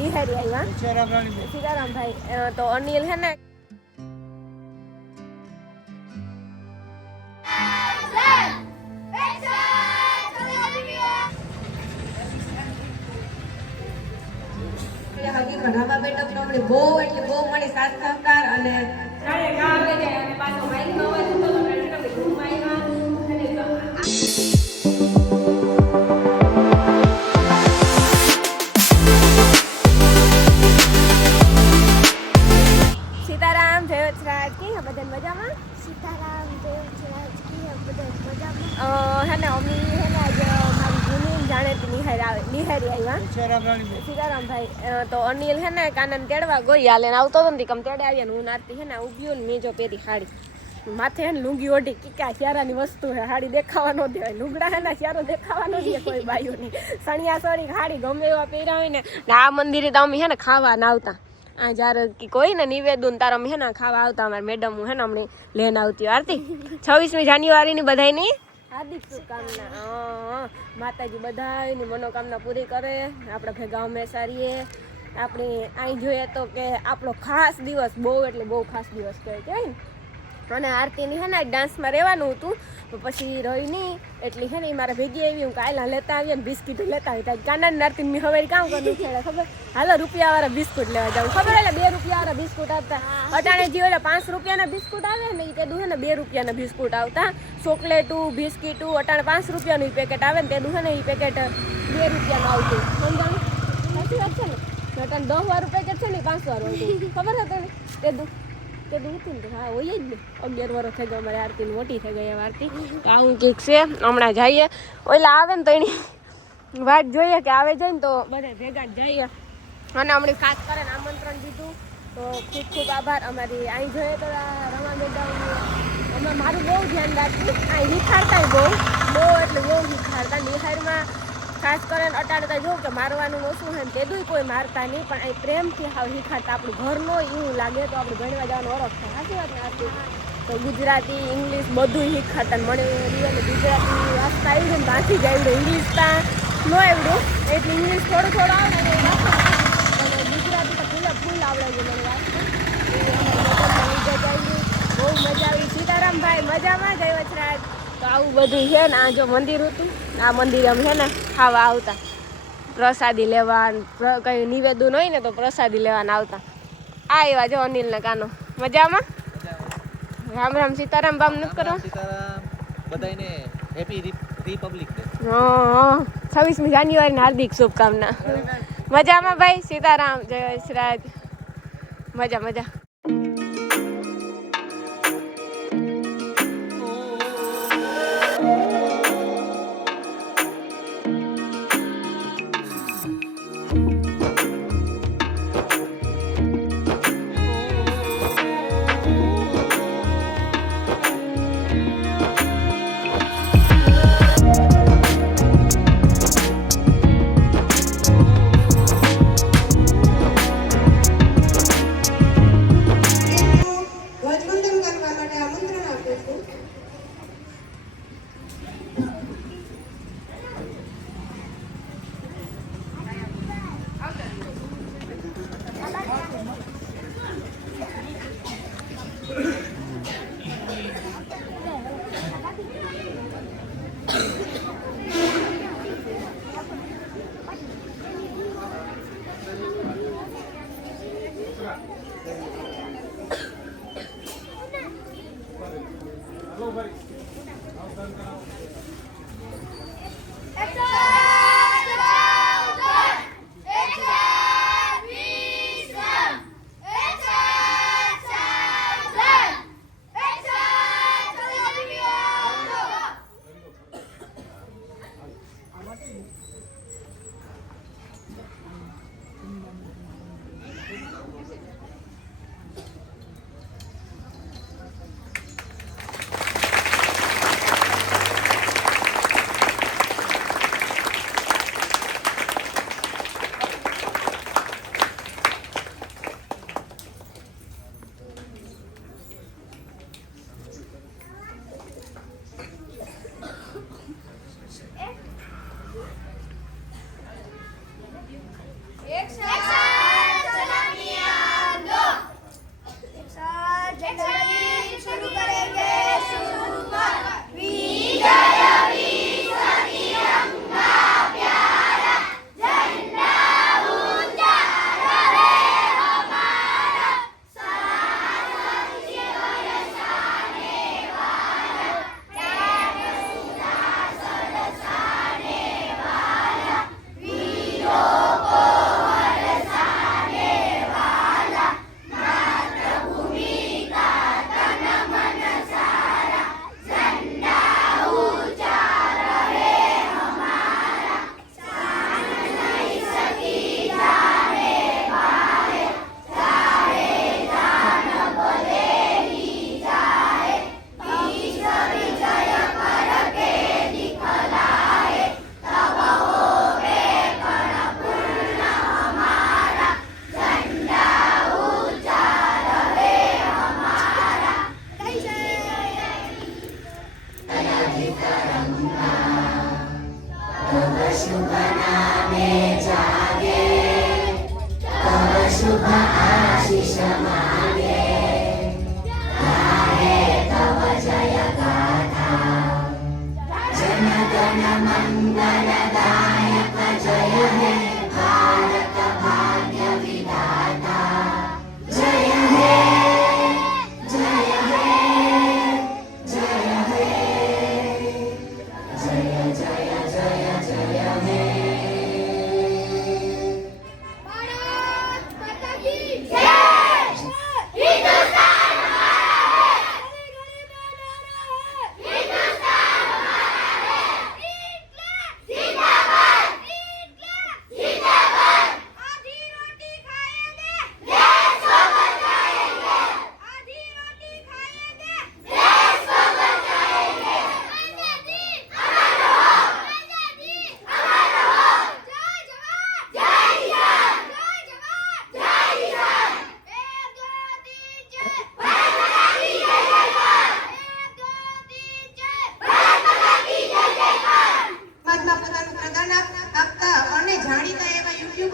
નિહારી આવ્યા સીતારામ ભાઈ તો અનિલ હે ને બહુ એટલે બહુ મળી સાથ સહકાર અને પાછો સીતારામ જય વચરાજ કી બધા મજામાં સીતારામ જય વચરાજ કી બધા મજામાં હે ને અમી હે ને આજે મારી જૂની જાણેતી નિહારી આવ્યા સીતારામ ભાઈ તો અનિલ હે ને કાનન તેડવા ગઈ હાલે આવતો હતો ને કમ તેડે આવ્યા ને હું નાતી હે ને ઉભ્યો ને મેં જો પહેરી સાડી માથે હે ને લુંગી ઓઢી કીકા શિયારાની વસ્તુ હે સાડી દેખાવા ન દેવાય લુગડા હે ને શિયારો દેખાવા ન દે કોઈ બાયુની સણિયા સોરી સાડી ગમે એવા પહેર્યા હોય ને આ મંદિરે તો અમે હે ને ખાવા ના આવતા આ જ્યારે કોઈ ને નિવેદન તાર અમે હે ને ખાવા આવતા અમારે મેડમ હે ને અમને લઈને આવતી આરતી 26મી જાન્યુઆરીની બધાયની હાર્દિક શુભકામના માતાજી બધાની મનોકામના પૂરી કરે આપણે ભેગા હંમેશા રહીએ આપણે અહીં જોઈએ તો કે આપણો ખાસ દિવસ બહુ એટલે બહુ ખાસ દિવસ કહેવાય ને અને આરતીની હે ને ડાન્સમાં રહેવાનું હતું તો પછી રહી નહીં એટલી હે ને મારા ભેગી આવી હું કાયલા લેતા આવીએ ને બિસ્કીટ લેતા આવી ત્યાં કાના આરતીની મેં હવે કામ કરવું ખેડે ખબર હાલો રૂપિયાવાળા બિસ્કુટ લેવા જાઉં ખબર એટલે 2 રૂપિયાવાળા બિસ્કુટ આવતા અટાણે જે ઓલા 5 રૂપિયાના બિસ્કુટ આવે ને એ તેદું હે ને 2 રૂપિયાના બિસ્કુટ આવતા ચોકલેટું બિસ્કીટું અટાણે 5 રૂપિયાનું પેકેટ આવે ને તેદું હે ને એ પેકેટ 2 રૂપિયાનું આવતું સમજાણું સાચી વાત છે ને અટાણે 10 વાળું પેકેટ છે ને 5 વાળું આવતું ખબર હતું ને તેદું હા હોય જ ને 11 વર્ષ થઈ ગયા અમારે આરતી મોટી થઈ ગઈ આરતી આવું કંઈક છે હમણાં જઈએ ઓલા આવે ને તો એની વાત જોઈએ કે આવે જાય ને તો બધા ભેગા જ જઈએ અને હમણાં ખાસ કરીને આમંત્રણ દીધું તો ખૂબ ખૂબ આભાર અમારી અહીં જોઈએ તો રમા મેડમ અમે મારું બહુ ધ્યાન રાખ્યું અહીં હિખાડતા બહુ એટલે બહુ હિખાડતા નિહારમાં ખાસ કરીને અટાણે તો જોઉં કે મારવાનું ઓછું હોય ને તેદું કોઈ મારતા નહીં પણ અહીં પ્રેમથી હાવ શીખાડતા આપણું ઘરનો એવું લાગે તો આપણે ભણવા જવાનું ઓળખ થાય સાચી વાત ને આરતી તો ગુજરાતી ઇંગ્લિશ બધું શીખાડતા મને રિયલ ગુજરાતી વાંચતા આવડ્યું ને ત્યાંથી જ આવડ્યું ઇંગ્લિશ ત્યાં ન આવડ્યું એટલે ઇંગ્લિશ થોડું આવડે ને અને ગુજરાતી તો ફૂલ આવડે છે મને વાંચતા બહુ મજા આવી સીતારામભાઈ મજામાં જય વચરાજ તો આવું બધું છે ને આ જો મંદિર હતું આ મંદિર અમે છે ને ખાવા આવતા પ્રસાદી લેવા કંઈ નિવેદન હોય ને તો પ્રસાદી લેવાના આવતા આ એવા જો અનિલ ને કાનો મજામાં રામ રામ સીતારામ બામ નથી કરો બધાને હેપી રિપબ્લિક ડે 26મી જાન્યુઆરીની હાર્દિક શુભકામના મજામાં ભાઈ સીતારામ જય વચરાજ મજા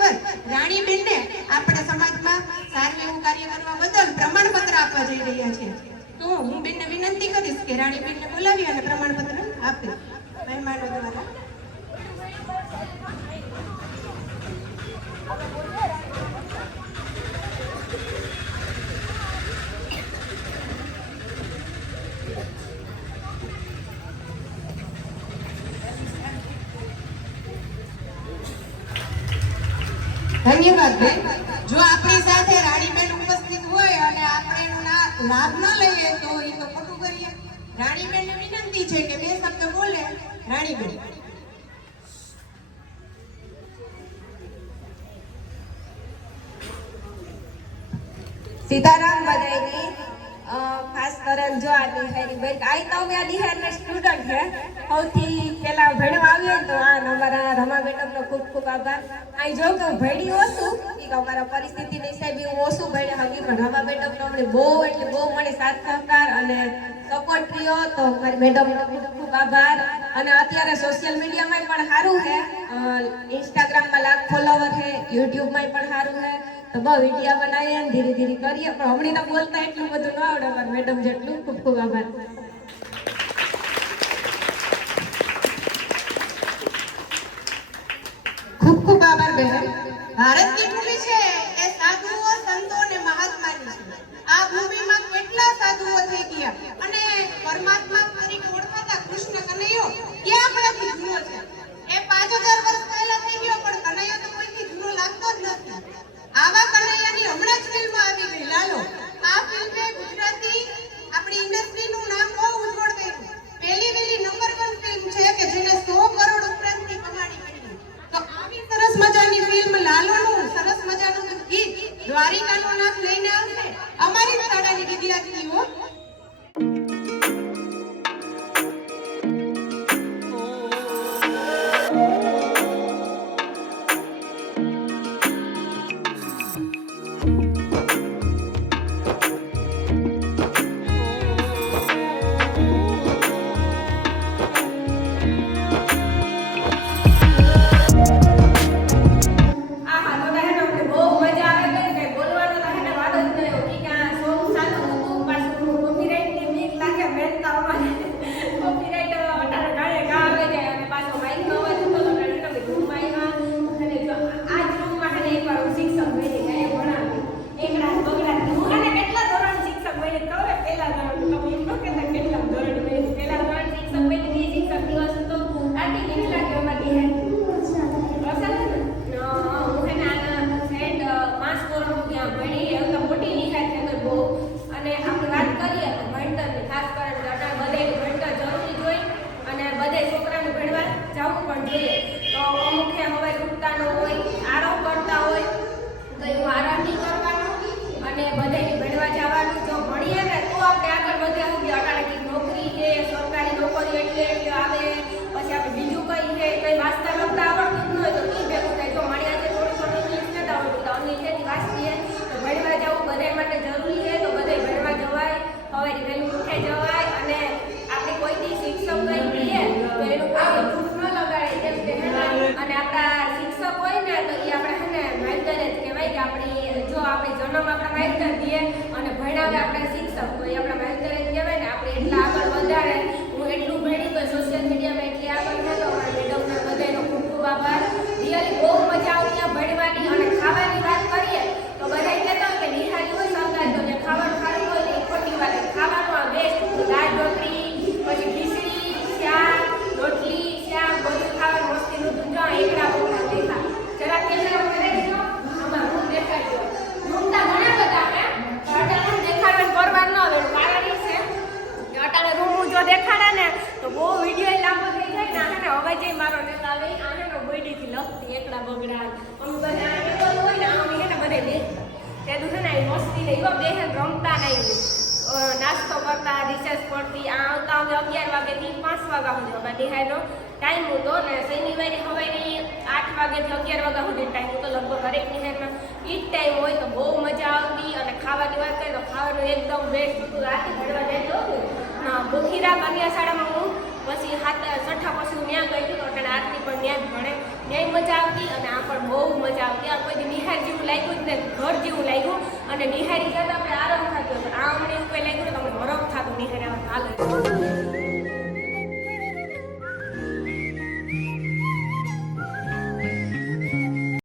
ઉપર રાણીબેનને આપણે સમાજમાં સારું એવું કાર્ય કરવા બદલ પ્રમાણપત્ર આપવા જઈ રહ્યા છે. તો હું બેનને વિનંતી કરીશ કે રાણીબેનને બોલાવી અને પ્રમાણપત્ર આપે મહેમાનો દ્વારા. ધન્યવાદ બેન. જો આપણી સાથે રાણીબેન ઉપસ્થિત હોય અને આપણે એનો લાભ ન લઈએ તો એ તો ખોટું કરીએ. રાણીબેનને વિનંતી છે કે બે શબ્દ બોલે. રાણીબેન. सीताराम बधाई खास करन जो आ निहारी भाई आई तो मैं निहार ना स्टूडेंट है સૌથી પહેલા ભણવા આવીએ તો આ અમારા રમા મેડમનો ખૂબ ખૂબ આભાર. આ જો કે ભણી ઓછું કે અમારા પરિસ્થિતિની હિસાબે હું ઓછું ભણ્યા હતી પણ રમા મેડમનો અમને બહુ એટલે બહુ મને સાથ સહકાર અને સપોર્ટ રહ્યો તો મારી મેડમનો ખૂબ ખૂબ આભાર. અને અત્યારે સોશિયલ મીડિયામાં પણ સારું છે, ઇન્સ્ટાગ્રામમાં લાખ ફોલોવર છે, યુટ્યુબમાં પણ સારું છે. તો બહુ વિડીયો બનાવીએ ને ધીરે ધીરે કરીએ પણ હમણાં બોલતા એટલું બધું ન આવડે અમારા મેડમ જેટલું. ખૂબ ખૂબ આભાર. ખૂબ ખૂબ આભાર બહેન. ભારતની ભૂમિ છે એ સાધુઓ સંતો અને મહાત્માની છે. આ ભૂમિમાં કેટલા સાધુઓ થઈ ગયા અને પરમાત્મા તરીકે ઓળખાતા કૃષ્ણ કનૈયો ક્યાં આપણાથી જૂનો છે. એ 5000 વર્ષ પહેલા થઈ ગયો પણ કનૈયો તો કોઈથી જૂનો લાગતો જ નથી. આવા કનૈયાની હમણાં જ ફિલ્મ આવી ગઈ લાલો. આ ફિલ્મે ગુજરાતી આપણી ઇન્ડસ્ટ્રીનું નામ બહુ ઉજ્જવળ કર્યું. પહેલી નંબર 1 ફિલ્મ છે કે જેને 100 કરોડ ઉપરાંતની કમાણી કરી. તો આવી સરસ મજાની ફિલ્મ લાલોનું સરસ મજાનું ગીત દ્વારિકાનું નામ લઈને આવશે અમારી શાળાની વિદ્યાર્થીઓ. નાસ્તો કરતા રિસેસ પડતી આવતા 11 વાગ્યાથી 5 વાગ્યા સુધી અમારા નિહાળનો ટાઈમ હતો ને શનિવારે સવારે 8 વાગ્યાથી 11 વાગ્યા સુધી ટાઈમ હતો લગભગ હરેક નિહાળમાં એ જ ટાઈમ હોય તો બહુ મજા આવતી. અને ખાવાની વાત કરીએ તો ખાવાનું એકદમ બેસ્ટ હતું. રાતે ભણવા જાય તો બોખીરા કન્યા શાળામાં હું પછી છઠ્ઠા પછી હું ત્યાં ગઈ હતી તો આરતી પણ ત્યાં જ ભણે ત્યાંય મજા આવતી અને આ પણ બહુ મજા આવતી. આ કોઈ નિહાર જેવું લાગ્યું જ ને ઘર જેવું લાગ્યું અને નિહારી જતા આપણે આરામ થતો પણ આ અમને એવું કંઈ લાગ્યું ને તમને હરખ થતું નિહાર હાલ